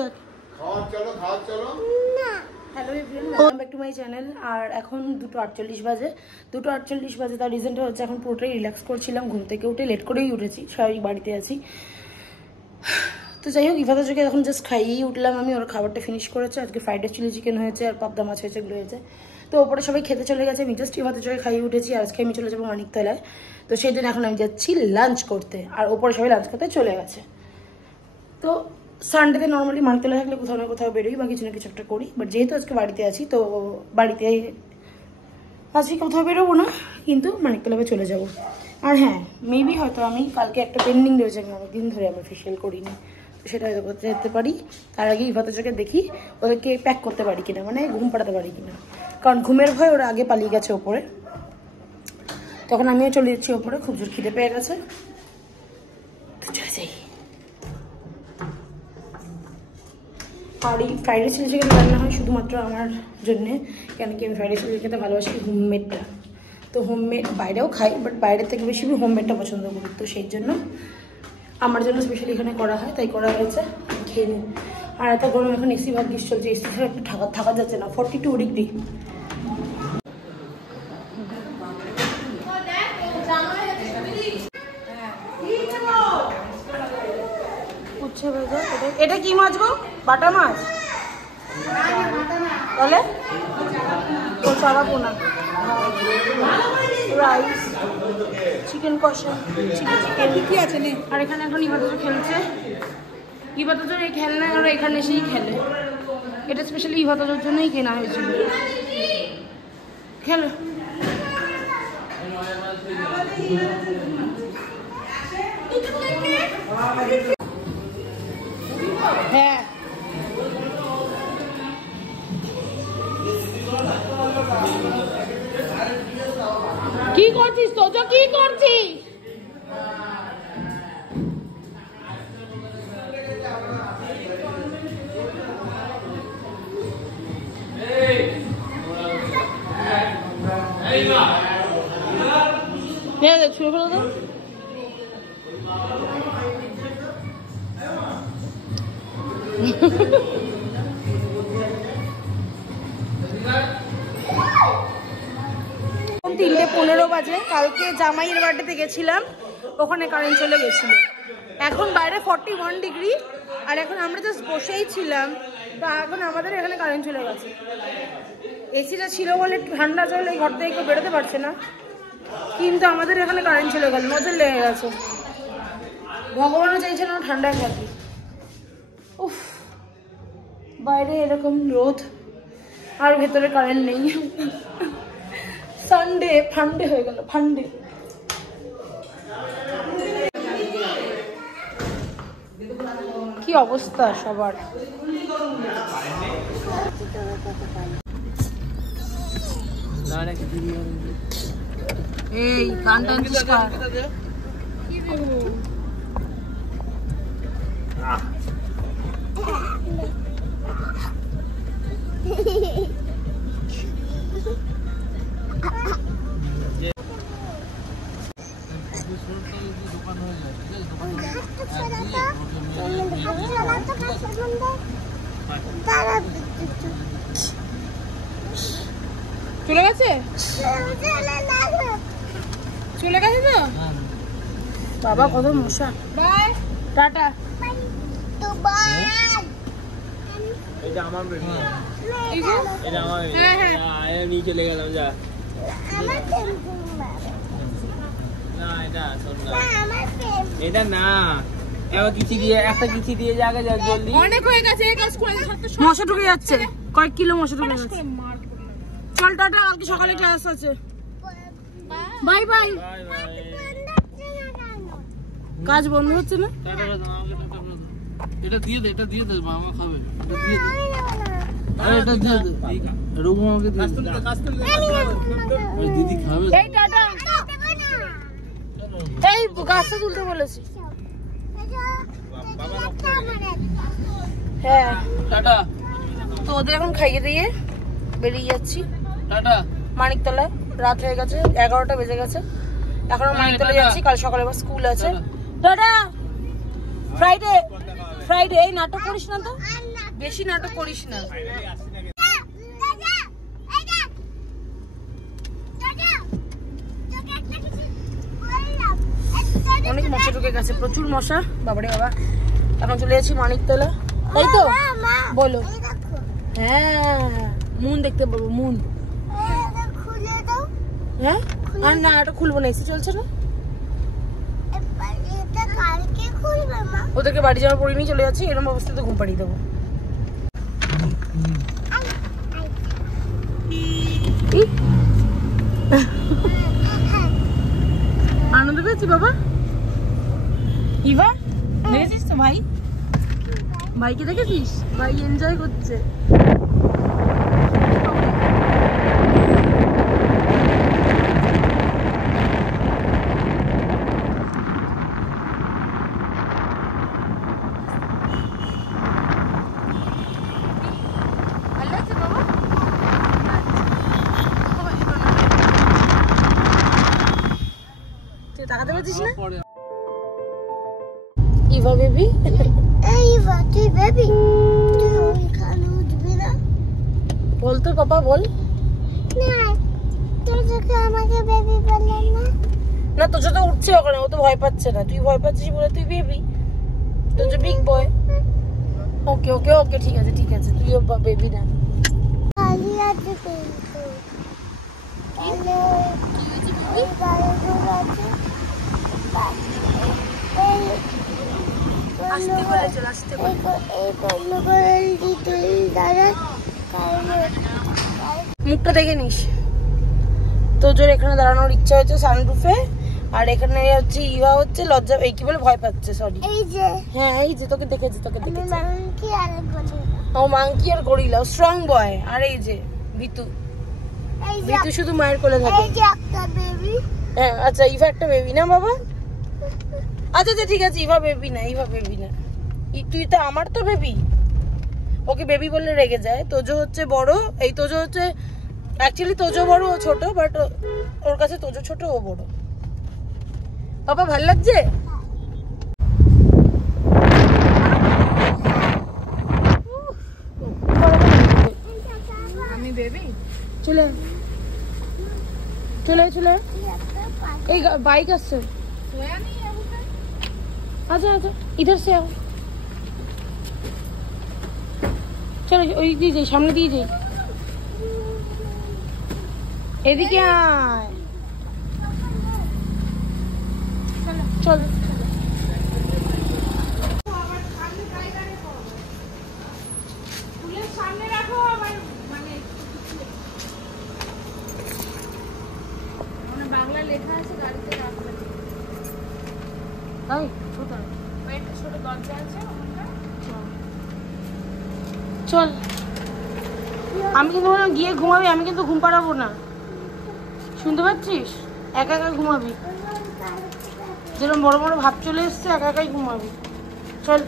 দেখ hello everyone, welcome back to my channel. আর এখন 2:48 বাজে। 2:48 বাজে, তার রিজনটা হচ্ছে এখন পুরোটাই রিল্যাক্স করছিলাম। ঘুম থেকে উঠে লেট করেই উঠেছি, স্বাভাবিক বাড়িতে আছি। তো যাই হোক, ইফাতাজকে এখন জাস্ট খাইয়েই উঠলাম আমি। ওর খাবারটা ফিনিশ করেছে। আজকে ফ্রাইডে চিলি চিকেন হয়েছে আর পাবদা মাছ হয়েছে, এগুলো হয়েছে। তো ওপরে সবাই খেতে চলে গেছে, আমি জাস্ট ইফাতাজকে খাইয়ে উঠেছি। আর আজকে আমি চলে যাবো মানিকতলায়। তো সেই জন্য এখন আমি যাচ্ছি লাঞ্চ করতে, আর ওপরে সবাই লাঞ্চ করতে চলে গেছে। তো সানডেতে নর্মালি মানিকতলা থাকলে কোথাও না কোথাও বেরোই বা কিছু না কিছু একটা করি, বাট যেহেতু আজকে বাড়িতে আছি তো বাড়িতে আজকে কোথাও বেরোবো না, কিন্তু মানিকতলায় চলে যাব। আর হ্যাঁ, মেবি হয়তো আমি কালকে একটা পেন্ডিং রয়েছে, আমি অনেকদিন ধরে আমার ফেশিয়াল করিনি, তো সেটা হয়তো করতে যেতে পারি। তার আগে ইফাতাজকে দেখি ওদেরকে প্যাক করতে পারি কিনা, মানে ঘুম পাড়াতে পারি কিনা, কারণ ঘুমের ভয় ওরা আগে পালিয়ে গেছে ওপরে। তখন আমিও চলে যাচ্ছি ওপরে, খুব জোর খিদে পেয়ে গেছে, তো চলে যাই। আর এই ফ্রাইডে চিলি চিকেন রান্না হয় শুধুমাত্র আমার জন্যে, কেন কি আমি ফ্রাইডে চিলি খেতে ভালোবাসি হোমমেডটা। তো হোমমেড বাইরেও খাই, বাট বাইরের থেকে বেশি আমি হোমমেডটা পছন্দ করি। তো সেই জন্য আমার জন্য স্পেশালি এখানে করা হয়, তাই করা হয়েছে, খেয়ে নিই। আর এত গরম, এখন এসি ভাগ্যিস চলছে, এসি ছাড়া একটু থাকা যাচ্ছে না, 42 ডিগ্রি। এটা কি মাছ গো? বাটা মাছ? তাহলে ও চারা পোনা, রাইস, চিকেন কষা, চিকেন কি আছে নে। আর এখানে এখন ইবাদত খেলছে। ইবাদতের এই খেলনা ওরা এখানে এসেই খেলে, এটা স্পেশালি ইবাদতের জন্যই কেনা হয়েছিল। খেলো। হ্যাঁ, কি করছিস তোজো, কি করছিস? ছুঁড়ে ফেলো তো। এখন 3:15 বাজে। কালকে জামাইয়ের বার্থডেতে গেছিলাম, ওখানে কারেন্ট চলে গেছিল। এখন বাইরে 41 ডিগ্রি, আর এখন আমরা জাস্ট বসেই ছিলাম, তো এখন আমাদের এখানে কারেন্ট চলে গেছে। এসিটা ছিল বলে একটু ঠান্ডা চলে, ঘর থেকে কেউ বেরোতে পারছে না, কিন্তু আমাদের এখানে কারেন্ট চলে গেল, নজর লেগে গেছে। ভগবানও চাইছে না ঠান্ডায় থাকি। উফ, বাইরে এরকম রোদ আর ভেতরে কারেন্ট নেই। সানডে ফান্ডে হয়ে গেল, ফান্ডে। কি অবস্থা সবার। এই গান টানছিস কার? চলে গেছে, চলে গেছে তো বাবা, কত মশা। Bye, ta-ta. এটা আমার বেডরুম, এটা আমার, হ্যাঁ নিয়ে চলে গেলাম। যা না, এটা শোন না, এটা না, এবার কিছু দিয়ে, একটা কিছু দিয়ে যাকে যা, জলদি অনেক হয়ে গেছে। এই কাজ করে মশা ঢুকে যাচ্ছে, কয়েক কিলো মশা ঢুকে যাচ্ছে। চল টাটা, কালকে সকালে ক্লাস আছে। Bye bye. কাজ বন্ধ হচ্ছে না। এটা দিয়ে দে, এটা দিয়ে দে, মামা খাবে। এটা দিয়ে দে, আরে এটা দিয়ে দে, রুমু আমাকে দিয়ে দে। আরে দিদি খাবে। এই টাটা। এই গাছটা তুলতে বলেছি। হ্যাঁ টাটা। তো ওদের এখন খাইয়ে দিয়ে বেরিয়ে যাচ্ছি টাটা। মানিকতলায়। রাত হয়ে গেছে, 11টা বেজে গেছে। এখন মানিকতলায় যাচ্ছি, কাল সকালে আবার স্কুল আছে। টাটা। Friday Friday. এই নাটক করিস না তো, বেশি নাটক করিস না। অনেক মশা ঢুকে গেছে, প্রচুর মশা, বাবারে বাবা। এখন চলে যাচ্ছি মানিকতলা, তাই তো? বলো। হ্যাঁ, মুন দেখতে পাবো, মুন। হ্যাঁ, আর না এটা খুলবো না, এসে চলছে না। ওদেরকে বাড়ি যাওয়ার পরে নিয়ে চলে যাচ্ছি, এরকম অবস্থাতে ঘুম পাড়িয়ে দেবো। আনন্দ পেয়েছি বাবা। ইভা দেখেছিস তো ভাই, ভাইকে দেখেছিস? ভাই এনজয় করছে। তাকাতে পারছিস না? ইভা বেবি, এই ইভা তুই বেবি, তুই ওইখানে উঠবি না। বল তো পাপা, বল না। তোকে আমাকে বেবি বললেন না? না, তোর তো উঠছে ওখানে, ও তো ভয় পাচ্ছে না। তুই ভয় পাচ্ছিস বলে তুই বেবি, তুই যে বিগ বয়। ওকে ওকে ওকে, ঠিক আছে ঠিক আছে, তুইও বেবি না। খালি আছে কিন্তু হ্যালো, তুই যে বেবি আছে। আসতে বলে চল, আসতে বলে। মুখটা দেখে নিস। তোজোর এখানে দাঁড়ানোর ইচ্ছা হচ্ছে সানরুফে, আর এখানে হচ্ছে ইভা হচ্ছে লজ্জা, এই কি বলে ভয় পাচ্ছে, সরি। এই যে, হ্যাঁ এই যে তোকে দেখেছি, তোকে দেখেছি। মাংকি আর গরিলা, ও মাংকি আর গরিলা, স্ট্রং বয়। আর এই যে বিতু, বিতু শুধু মায়ের কোলে থাকে। এই যে একটা বেবি। হ্যাঁ আচ্ছা, ইভা একটা বেবি না বাবা? আচ্ছা আচ্ছা ঠিক আছে, ইভা বেবি না, ইভা বেবি না। তুই তো আমার তো বেবি, ওকে বেবি বললে রেগে যায়। তোজো হচ্ছে বড়, এই তোজো হচ্ছে অ্যাকচুয়ালি তোজো বড় ও ছোট, বাট ওর কাছে তোজো ছোট ও বড়। বাবা ভাল লাগছে? আমি বেবি, চলে চলে চলে। এই বাইক আসছে। আচ্ছা আচ্ছা, ইধার সে आओ, চলো ওই দিয়ে যাই, সামনে দিয়ে যাই। এদিকে আয়, চল। বাংলা লেখা আছে গাড়িতে রাখবে। তাই ছোট ছোট দরজা আছে, চল। আমি কিন্তু গিয়ে ঘুমাবি, আমি কিন্তু ঘুম পাড়াবো না, শুনতে পাচ্ছিস? একা একা ঘুমাবি, যেরকম বড় বড় ভাব চলে এসছে, একা একাই ঘুমাবি। চল।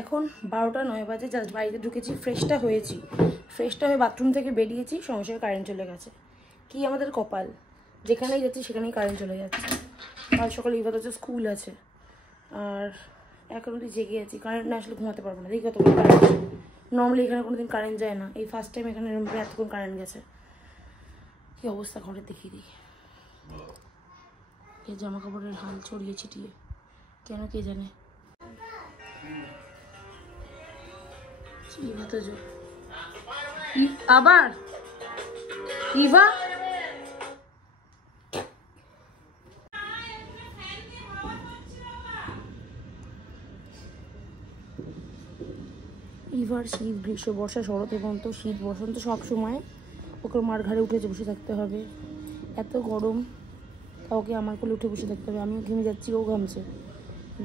এখন 12টা 9 বাজে, জাস্ট বাড়িতে ঢুকেছি, ফ্রেশটা হয়েছি, ফ্রেশটা হয়ে বাথরুম থেকে বেরিয়েছি, সমস্যায় কারেন্ট চলে গেছে। কি আমাদের কপাল, যেখানেই যাচ্ছি সেখানেই কারেন্ট চলে যাচ্ছে। কাল সকালে ইভা হচ্ছে স্কুল আছে, আর এখন অব্দি জেগে আছি, কারেন্ট না আসলে ঘুমাতে পারবো না। দেখি কতক্ষণ কারেন্ট, নর্মালি এখানে কোনোদিন কারেন্ট যায় না, এই ফার্স্ট টাইম এখানে এতক্ষণ কারেন্ট গেছে। কি অবস্থা ঘরে দেখিয়ে দিই, এই জামা কাপড়ের হাল ছড়িয়ে ছিটিয়ে, কেন কে জানে। ইভা তো আবার ইভা, ইভার শীত গ্রীষ্ম বর্ষা শরৎ হেমন্ত শীত বসন্ত সব সময় ওকে মার ঘাড়ে উঠে বসে থাকতে হবে। এত গরম, তা ওকে আমার কোলে উঠে বসে থাকতে হবে। আমিও ঘেমে যাচ্ছি, ও ঘামছে।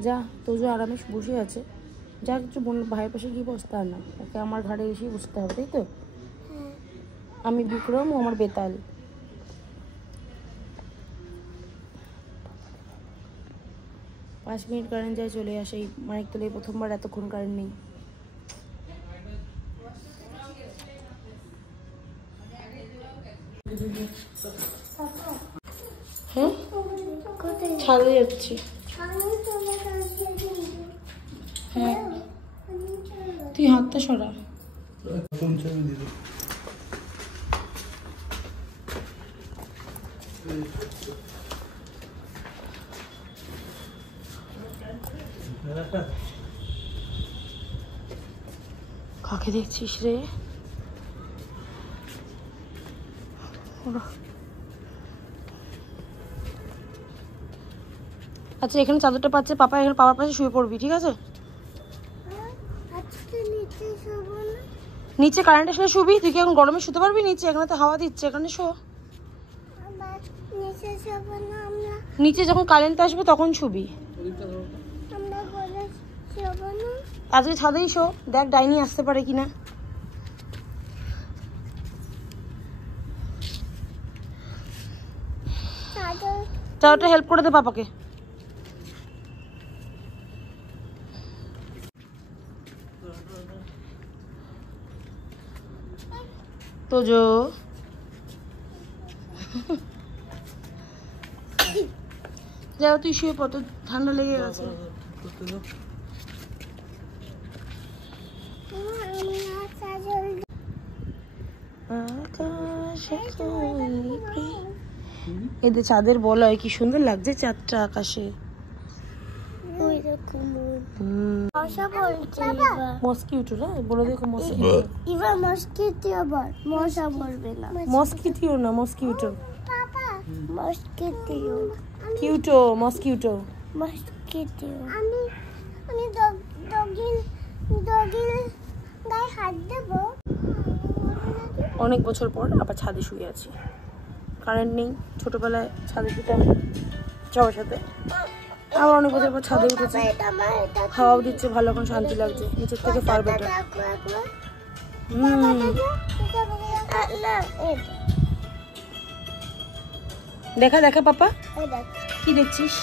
যা তোজো আরামে বসে আছে, যা কিছু ভাইয়ের পাশে গিয়ে বসতে আর না, ওকে আমার ঘাড়ে এসেই বসতে হবে, তাই তো? আমি বিক্রম, ও আমার বেতাল। 5 মিনিট কারেন্ট যায়, চলে আসে। এই মানিকতলায় প্রথমবার এতক্ষণ কারেন্ট নেই। হ্যাঁ ছাদে যাচ্ছি। হ্যাঁ তুই হাতটা সরা। কোন চাবি দিবি? কাকে দেখছিস রে? আচ্ছা এখানে চাদরটা পাচ্ছে, পাপা এখানে পাপার পাশে শুয়ে পড়বি, ঠিক আছে? নিচে কারেন্ট আসলে শুবি। তুই কি এখন গরমে শুতে পারবি নিচে? এখানে তো হাওয়া দিচ্ছে, এখানে শো। নিচে যখন কারেন্ট আসবে তখন শুবি। আজকে ছাদেই শো, দেখ ডাইনি আসতে পারে কিনা। চাদরটা হেল্প করে দে পাপাকে। তোজো যাও তুই শুয়ে পড়, তোর ঠান্ডা লেগে গেছে। এদের চাঁদের বলয় কি সুন্দর লাগছে চাঁদটা আকাশে। মস্কিটো না বলে দেখো, মস্কিটো না মস্কিটো, কিউটো মস্কিটো। অনেক বছর পর আবার ছাদে শুয়ে আছি, কারেন্ট নেই। ছোটবেলায় ছাদে শুতাম সবার সাথে, আবার অনেক বছর পর ছাদে উঠেছি। হাওয়াও দিচ্ছে ভালো, এখন শান্তি লাগছে নিচের থেকে ফার বেটার। দেখা দেখা পাপা কি দেখছিস?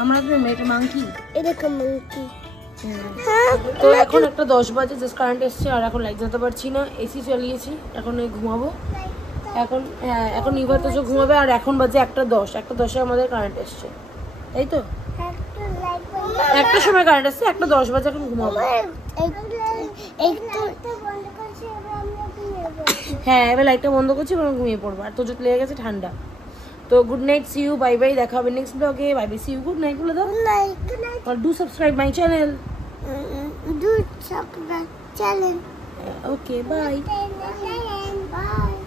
আমরা তো এটা মাংকি, তো এখন একটা 10 বাজে, জাস্ট কারেন্ট এসছে আর এখন লাইট জ্বালাতে পারছি না, এসি চালিয়েছি। এখন ঘুমাবো, এখন হ্যাঁ এখন নিভা তো ঘুমাবে। আর এখন বাজে 1:10, 1:10 আমাদের কারেন্ট এসছে, তাই তো? একটা সময় কারেন্ট এসছে, 1:10 বাজে, এখন ঘুমাবো। হ্যাঁ এবার লাইটটা বন্ধ করছি, এবার ঘুমিয়ে পড়বো। আর তোর লেগে গেছে ঠান্ডা। তো good night, see you, bye bye, দেখা হবে নেক্সট ব্লগে। Bye bye, see you, good night বলে দাও। আর do subscribe my channel, do subscribe channel. Okay bye. Bye.